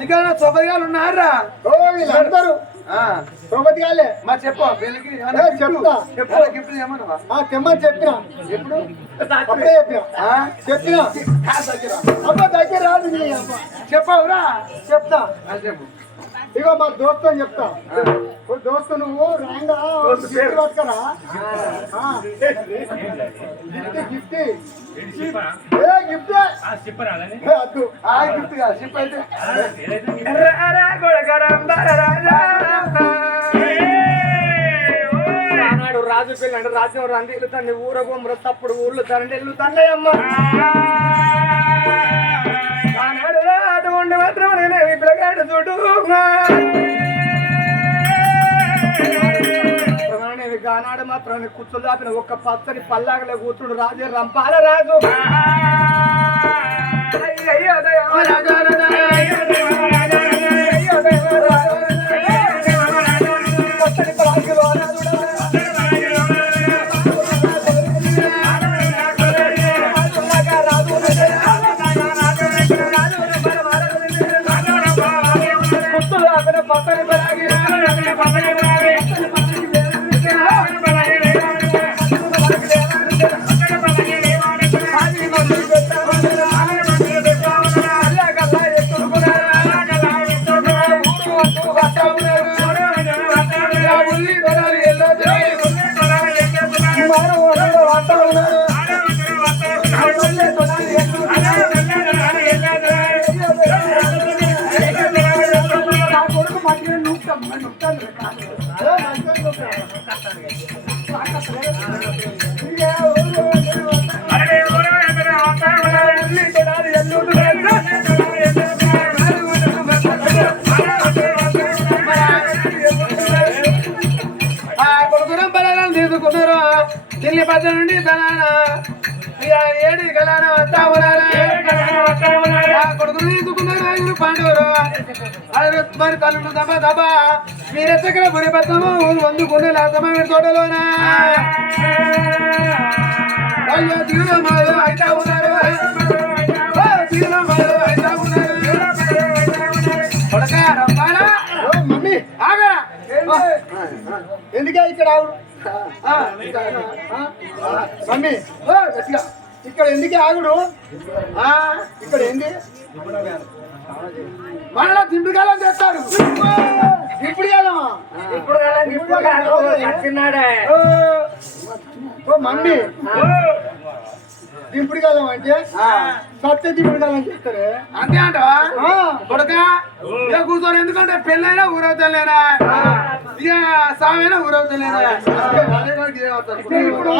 ఇంకా సొబరిగాలు ఉన్నారా? ఓ వీళ్ళందరూ. సోమతి గాలే మా చెప్పు పెళ్ళికి ఏ, చెప్తా. చెప్పు గిఫ్ట్ ఏమన్నా ఆ తెమ్మని చెప్పిన. ఎప్పుడు? అప్పుడే చెప్పిన? చెప్పిన. దగ్గర. అమ్మ దగ్గర రాదు చెప్పవురా? చెప్తా. చెప్పు. ఇగో మా దోస్తు అని చెప్తా. దోస్తు నువ్వు రాంగా గిఫ్ట్ పట్టుకరా. ఆ. Gift gift. ఏ గిఫ్ట్. ఏ అద్దు. ఆ గిఫ్ట్ కాదు చెప్పు అయితే. ఆనాడు రాజు పిల్ల అంటే రాజ్యం రంది ఇల్లుతాన్ని ఊరగోమర తప్పుడు ఊళ్ళు తండ్రి ఇల్లుతాండే అమ్మ ఆనాడు అటువంటి మాత్రం నేను పిల్లగాడు చూడు. అనేది గానాడు మాత్రం కూర్చొని దాపిన ఒక్క పచ్చని పల్లాగలే కూర్చుడు రాజే రంపాల రాజు. రాజా, అయ్యో నుండి ఇక ఏడి కలాన వస్తా ఉన్నారా కొడుకును ఐదుగురు మరి తల్లుడు దబ దబ. మీరు ఎత్తకర బురి పత్తము వందుకుని లాతమ మీరు తోటలోనా? అయ్యో తీరమాలు అయితా ఉన్నారు అయితా కొడక మమ్మీ ఎందుకే ఇక్కడ? మమ్మీ గట్టిగా. ఇక్కడ ఎందుకే ఆగుడు? ఆ, ఇక్కడ ఏంది? మనలో దిండుగాలం చేస్తారు ఇప్పుడు. ఓ, మమ్మీ. దింపుడు కాలం అంటే? సత్య దింపుడు కాలం చేస్తారే? అంతే అంటవా. కొడక ఇక కూర్చొని ఎందుకంటే పెళ్ళైనా ఊరవుతలేనా సామైనా అదే. ఇప్పుడు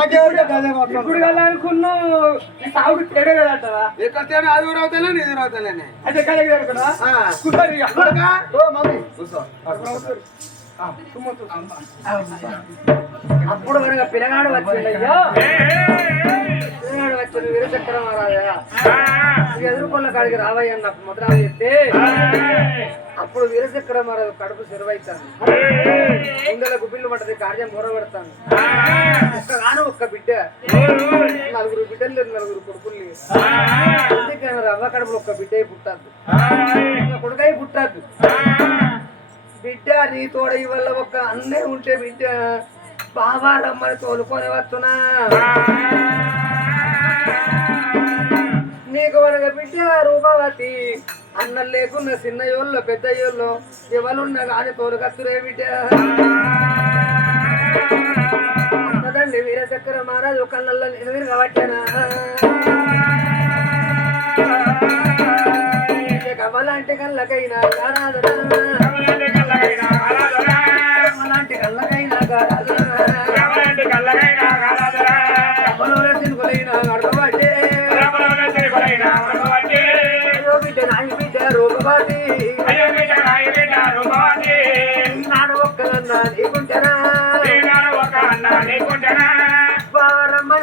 ఈ సాగు తేడే కదా అంటావా ఎక్కడ తేనా అది ఊరవుతలేను ఇది ఊరవుతలేనే అనుకున్నా ఓ మమ్మీ. అప్పుడు కనుక పిల్లగాడు వచ్చిండయ్యా పిల్లగాడు వచ్చింది వీరచక్ర మహారాజా. ఇక ఎదురుకొల్ల కాడికి రావయ్య నాకు ముద్రాలు చెప్తే. అప్పుడు వీరచక్ర మహారాజు కడుపు సిరవైతాను గుండెలకు బిల్లు పడ్డది కార్యం బొరబెడతాను ఒక్కగాను ఒక్క బిడ్డ నలుగురు బిడ్డలు లేదు నలుగురు కొడుకులు లేరు. అందుకని రవ్వ కడుపులు ఒక్క బిడ్డ పుట్టద్దు. కొడుకై పుట్టద్దు. బిడ్డ నీ తోడ వల్ల ఒక్క అన్నే ఉంటే బిడ్డ బాబా రమ్మని తోలుకొని వస్తున్నా. నీకు వనగ బిడ్డ రూపవతి. అన్నం లేకున్న చిన్న యోళ్ళు పెద్ద యోళ్ళు ఎవరున్నా కానీ తోలుకత్తురే బిడ్డ అన్నదండి వీరచక్ర మహారాజు కళ్ళల్లో నేను కాబట్టేనా కమలాంటి కళ్ళకైనా ఆరాధన కమలాంటి కళ్ళకైనా ఆరాధన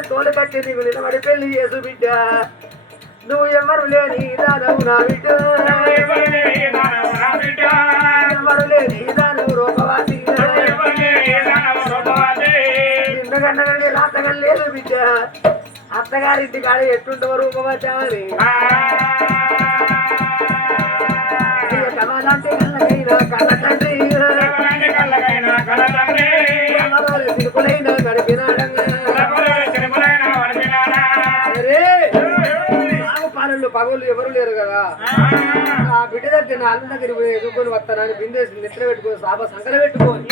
తోలు కట్టి నీకు నిలబడి పెళ్ళి చేసు బిడ్డ. నువ్వు ఎవరు లేని దానవు నా బిడ్డ. ఎవరు లేని దానవు రూపవాది నిన్నగన్నగండి రాతగం లేదు బిడ్డ. అత్తగారింటి కాడ ఎట్టుంటావు రూపవచారి కమలాంటి కళ్ళకైనా కళ్ళ పగలు ఎవరు లేరు కదా? ఆ. బిడ్డ దగ్గర నా అన్న దగ్గర పోయి ఎదుర్కొని వస్తానని బిందేసి నిద్ర పెట్టుకొని సాబ సంకర పెట్టుకొని.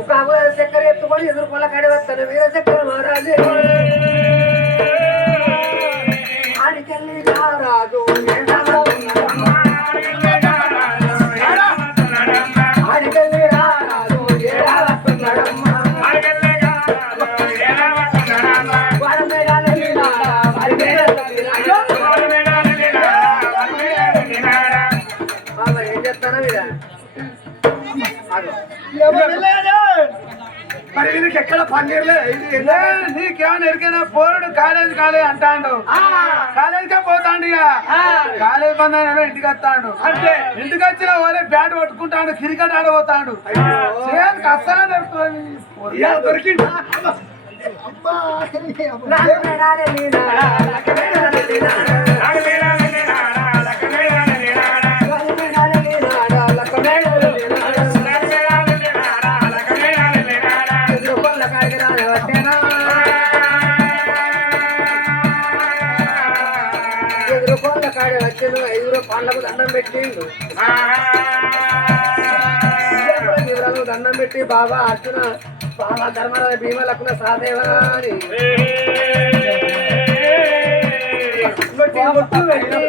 ఒక చక్కెర ఎత్తుకొని ఎదురు పొల కాడి వస్తాను. వీర చక్కెర మహారాజు. ఆడికెళ్ళి రారాదు వీరికి ఎక్కడ పన్నీర్లే ఇది నీకేమైనా ఎరికైనా? పోరుడు కాలేజ్ కాలేజ్ అంటాడు. కాలేజీకే పోతాండు ఇక. కాలేజ్ బంద్ అయినా ఇంటికి వస్తాడు. అంటే ఇంటికి వచ్చిన వాళ్ళే బ్యాట్ పట్టుకుంటాడు క్రికెట్ ఆడబోతాడు. అస్సలే దొరుకుతుంది దొరికిందా? అబ్బా ఎదురు దండం పెట్టి. వివరాలు దండం పెట్టి బాబా అర్జున బాబా ధర్మరాజ భీమలకున సాదేవా అని. బొట్టు పెట్టి.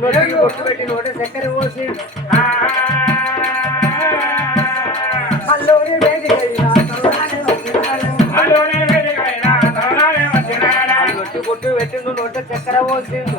నోటికి బొట్టు పెట్టి నోటి చక్కెర పోసి. అల్లోని పెట్టిండు చక్కెర పోసిండు.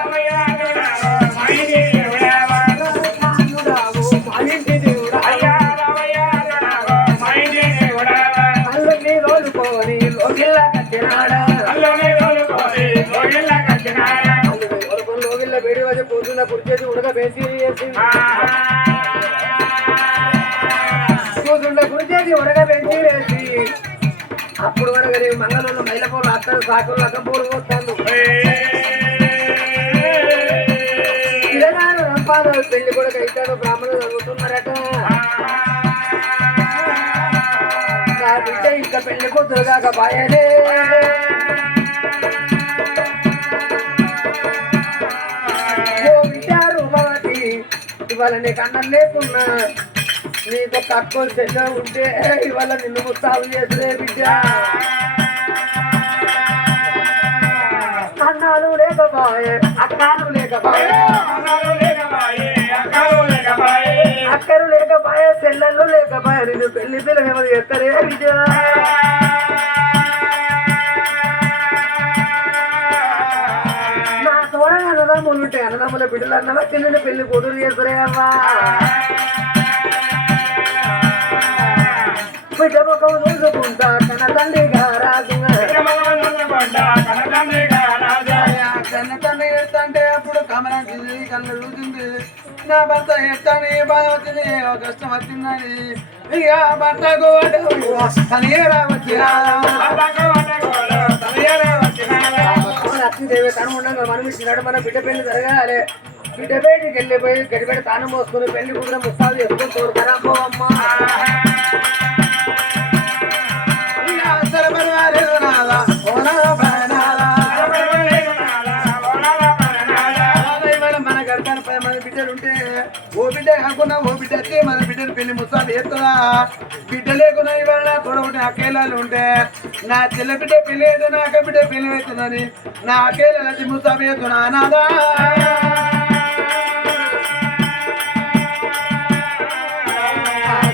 మైలపూలు అత్తలు సాకులు పెళ్ళి కూడా అయితాడు బ్రాహ్మణులు చదువుతున్నారట నా బిడ్డ ఇంకా పెళ్ళి కూతురు కాక బాయలే ఇవాళ నీకు అన్నం లేకున్నా నీకు తక్కువ చెడ్డ ఉంటే ఇవాళ నిన్ను ముస్తాబు చేసే బిడ్డ. అన్నాలు లేకపాయే అక్కలు లేకపాయే అక్కలు లేకపాయే చెల్లెళ్ళు లేకపాయే నేను పెళ్ళి పిల్లలు ఎవరు ఎక్కడే విజయ? నా తోడగా అన్నదమ్ములు ఉంటే అన్నదమ్ముల బిడ్డలు అన్నవా చిన్న పెళ్ళి కూతురు చేసరే అమ్మా. బిడ్డ ముఖం చూసుకుంటా కన తండ్రి తింది చూసింది. నా భర్త ఎత్తాను ఏ బాధ వచ్చింది ఏ కష్టం వచ్చిందని ఇక భర్తకు తనియరా వచ్చినా లక్ష్మీదేవి తను ఉండగా మనం ఇచ్చినాడు మన బిడ్డ పెళ్ళి జరగాలి. బిడ్డ పెళ్ళికి వెళ్ళిపోయి గడిబెడ తాను మోసుకుని పెళ్ళి కూడా ముస్తాలు చేసుకుని తోడుకరా అమ్మ. బిడ్డ ఓ బిడ్డ వచ్చి మన బిడ్డను పెళ్ళి ముసాబి ఎత్తదా బిడ్డ లేకున్నా ఇవాళ తోడబుట్టి అకేలాలు ఉంటే నా చెల్ల బిడ్డ పెళ్ళి అయితే నా అక్క బిడ్డ పెళ్ళి అవుతుందని నా అకేలా వచ్చి ముసాబి ఎత్తున్నా నాదా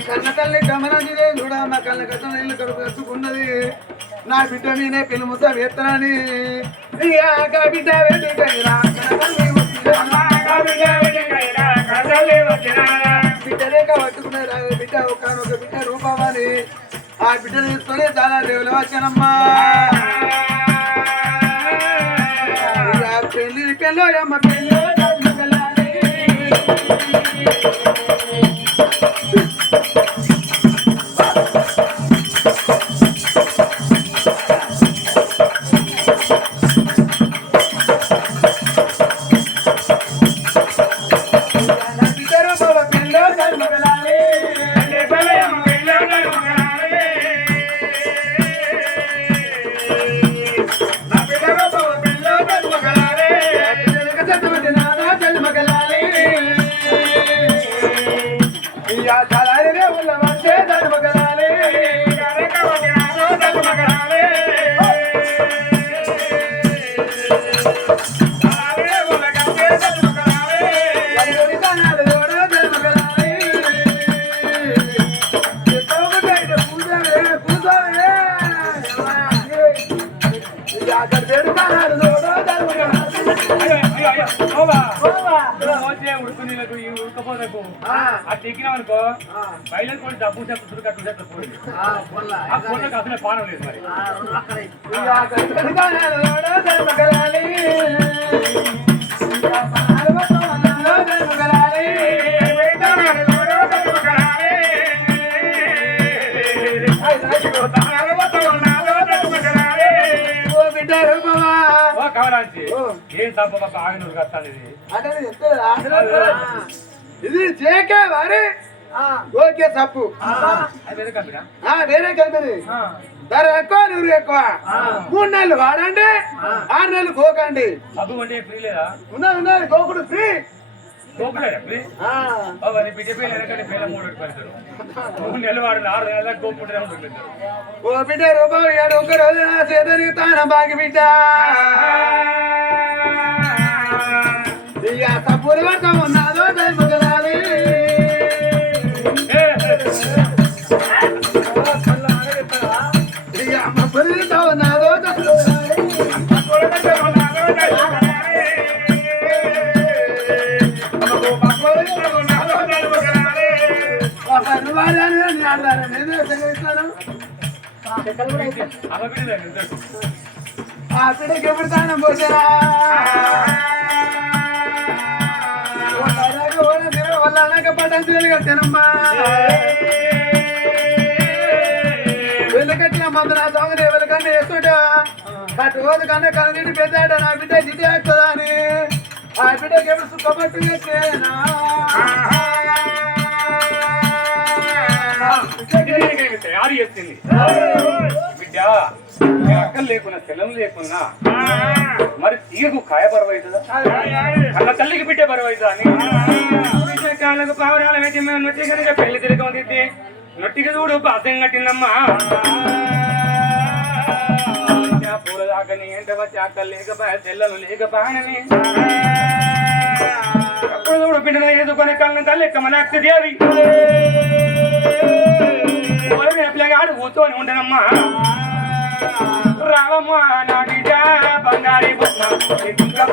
కన్న తల్లి గమనించిదే చూడ మా కళ్ళ కట్టిన ఇల్లు కడుపు కట్టుకున్నది. నా బిడ్డ నేనే పెళ్ళి ముద్ద వేస్తానని బిడ్డ వేడి కన్నా కన్న వెళ్ళి వచ్చింది. తల్లి వచ్చినారా బిడ్డ ఒక బిడ్డ రూపమని ఆ. బిడ్డను తీసుకొని చాలా రేవులు వచ్చానమ్మా పెళ్ళి పెళ్ళి పెళ్ళో అమ్మ పెళ్ళో ఆ. తెగినామనుకో బయలుదేరి కూడా డబ్బు చెప్పు కట్టు చెప్పు పోయి ఆ, పొల్ల. ఆ ఫోన్లో అసలే పానం లేదు మరి. ఏం తప్ప బాగా నువ్వు కట్టాలి ఇది జేకే వారి ఓకే తప్పు వేరే కంపెనీ ధర ఎక్కువ నూరు ఎక్కువ. మూడు నెలలు వాడండి ఆరు నెలలు పోకండి. ఉన్నది ఉన్నది గోకుడు ఫ్రీ బిడ్డ రోజు నా తాన బాగి బిడ్డ. ఇక తప్పులు ఉన్నాదో బిడ్డకి ఎప్పుడు తానం పోసారా వాళ్ళ అన్నక పడ్డానికి తినమ్మా వెళ్ళకట్టిన మందు నా దొంగని వెళ్ళకండి వేస్తుంటా కట్టు రోజు కన్నా కన్నీటి పెద్దాడ నా బిడ్డ జిడ్డి ఆగుతుందా అని ఆ బిడ్డకి ఎప్పుడు సుఖపట్టు చేసేనా? తయారు చేసింది బిడ్డ మీ అక్కలు లేకున్నా సెలవు లేకున్నా మరి తీగకు కాయ పరవైతుందా అవుతుందా తల్లికి బిడ్డ పరవైతుందా అవుతుందా అని? కాళ్ళకు పావురాలు పెట్టి మేము నొట్టి కనుక పెళ్ళి తిరగది నొట్టికి చూడు పాసం కట్టిందమ్మా. పూలదాకని దాకా ఎంట వచ్చి అక్కలు లేకపా తెల్లలు లేకపోయానని. అప్పుడు చూడు బిడ్డ ఎదుకొని కళ్ళని తల్లి ఎక్క మన అక్క దేవి. పిల్లగాడు కూర్చొని ఉండనమ్మా. రావమ్మా నా బిడ్డ బంగారి బొమ్మ. ఇంకా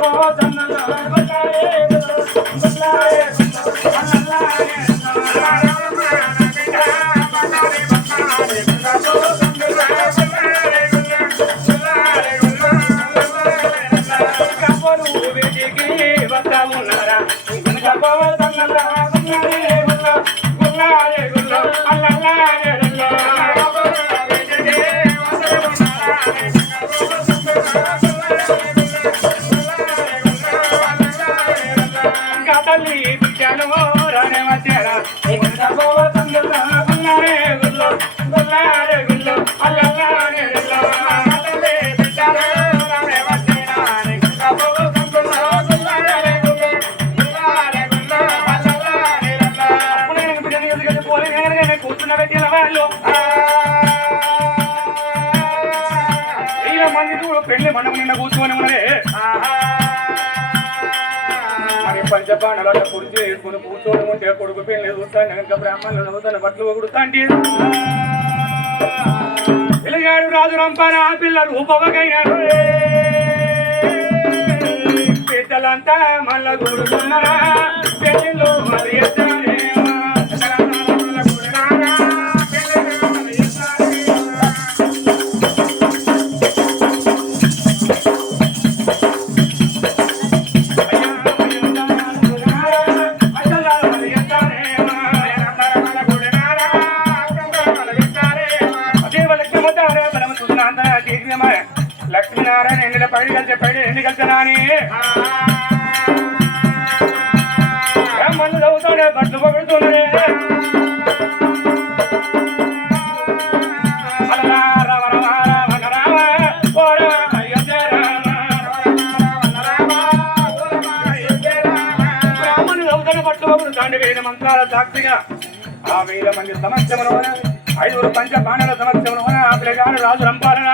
గెలవాలో మంది చూడు పెళ్ళి మండపం నిన్న కూర్చొని ఉన్నదే. మరి పంచపాణల కుడిచి వేసుకుని కూర్చొని ఉంటే కొడుకు పెళ్ళి చూస్తాను ఇంకా బ్రాహ్మణులు తన బట్టలు కొడుతాండి పిల్లగాడు రాజు రంపాన ఆ పిల్ల రూపవకైనా. పెద్దలంతా మళ్ళా గురుకున్నారా పెళ్ళిలో మరి మంత్రాల సాక్షిగా ఆ వేల మంది సమస్యమున ఐదుగురు పంచ బాణల సమస్యలు ఆ పిల్లగాడు రాజు రంపాలన